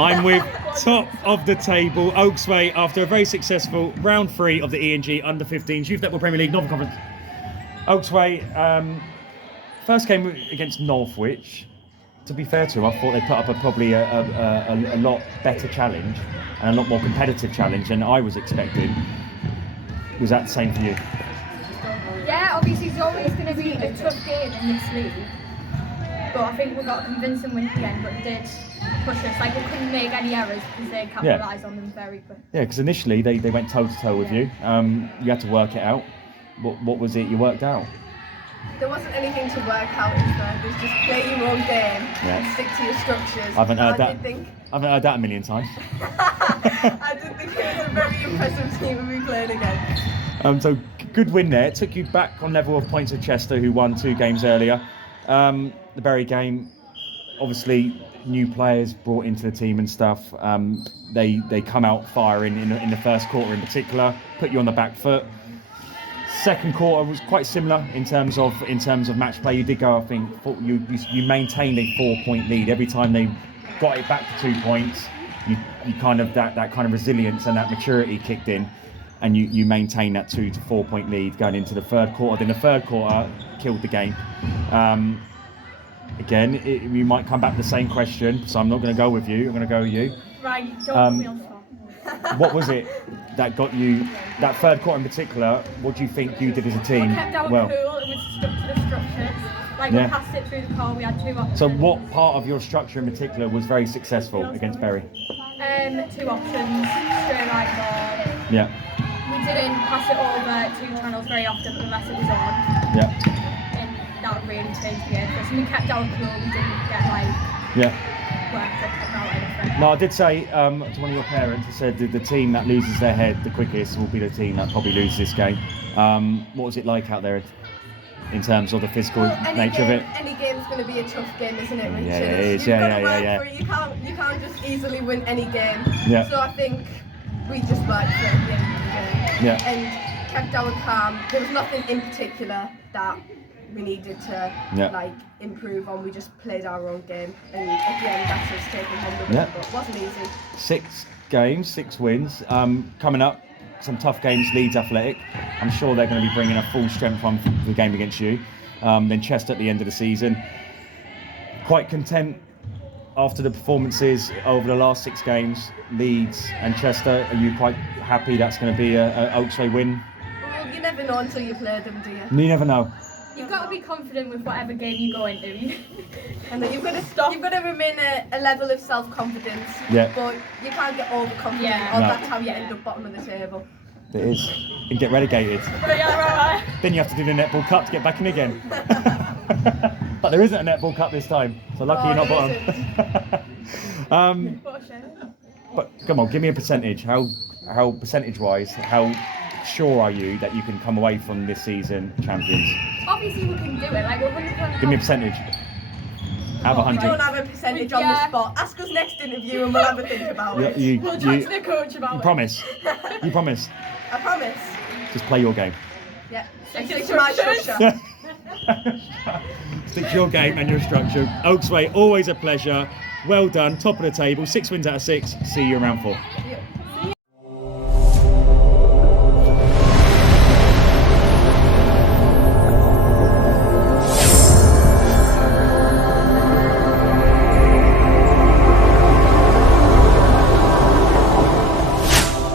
I'm with top of the table, Oaksway, after a very successful round 3 of the E&G Under-15s Youth Netball Premier League Northern Conference. Oaksway, first game against Northwich. To be fair to them, I thought they put up probably a lot better challenge and a lot more competitive challenge than I was expecting. Was that the same for you? Yeah, obviously it's always going to be a tough game in this league. But I think we got a convincing win at the end, but they did push us. Like, we couldn't make any errors because they capitalised on them very quick. Yeah, because initially they went toe-to-toe with you. You had to work it out. What was it you worked out? There wasn't anything to work out, it was just play your own game and stick to your structures. I haven't heard that a million times. I did think it was a very impressive team when we played again. So good win there. It took you back on level of points with Chester, who won 2 games earlier. The Bury game, obviously new players brought into the team and stuff. They come out firing in the first quarter in particular, put you on the back foot. Second quarter was quite similar in terms of match play. You did go, I think, you maintained a 4-point lead every time they got it back to 2 points. You kind of that kind of resilience and that maturity kicked in, and you maintained that 2 to 4 point lead going into the third quarter. Then the third quarter killed the game. Again, you might come back to the same question, so I'm not going to go with you. I'm going to go with you. Right, don't put me on the spot. What was it that got you, that third quarter in particular, what do you think you did as a team? We kept our cool and we stuck to the structures. Like, we passed it through the core, we had 2 options. So what part of your structure in particular was very successful against Bury? 2 options, straight right ball. Yeah. We didn't pass it over 2 channels very often unless it was on. Yeah. And that really changed the game for us. We kept our cool, we didn't get worked up about anything. No, I did say to one of your parents, I said the team that loses their head the quickest will be the team that probably loses this game. What was it like out there in terms of the physical nature of it? Any game's going to be a tough game, isn't it, Richard? Yeah, it is. You've got to work for it. You can't just easily win any game. Yeah. So I think we just worked for it at the end of the game. Yeah. And kept our calm. There was nothing in particular that we needed to improve on. We just played our own game, and at the end that's us taking home the win, but it wasn't easy. 6 games, 6 wins. Coming up, some tough games, Leeds Athletic. I'm sure they're going to be bringing a full strength on the game against you. Then Chester at the end of the season. Quite content after the performances over the last 6 games, Leeds and Chester. Are you quite happy that's going to be a Oaksway win? Well, you never know until you play them, do you? You never know. You've got to be confident with whatever game you go into. And then you've got to remain a level of self-confidence. Yeah. But you can't get overconfident, or that's how you end up bottom of the table. It is. You get relegated. Right. Then you have to do the netball cup to get back in again. But there isn't a netball cup this time, so lucky you're not bottom. But come on, give me a percentage. How percentage-wise, how sure are you that you can come away from this season champions? Obviously we can do it. Like, we're 100%. Give me a percentage. Out of 100. We don't have a percentage on the spot. Ask us next interview and we'll have a think about it. We'll talk to the coach about it. Promise. You promise. I promise. Just play your game. Yeah. Stick to my structure. Stick to your game and your structure. Oaksway, always a pleasure. Well done. Top of the table. 6 wins out of 6. See you in round 4. Yeah.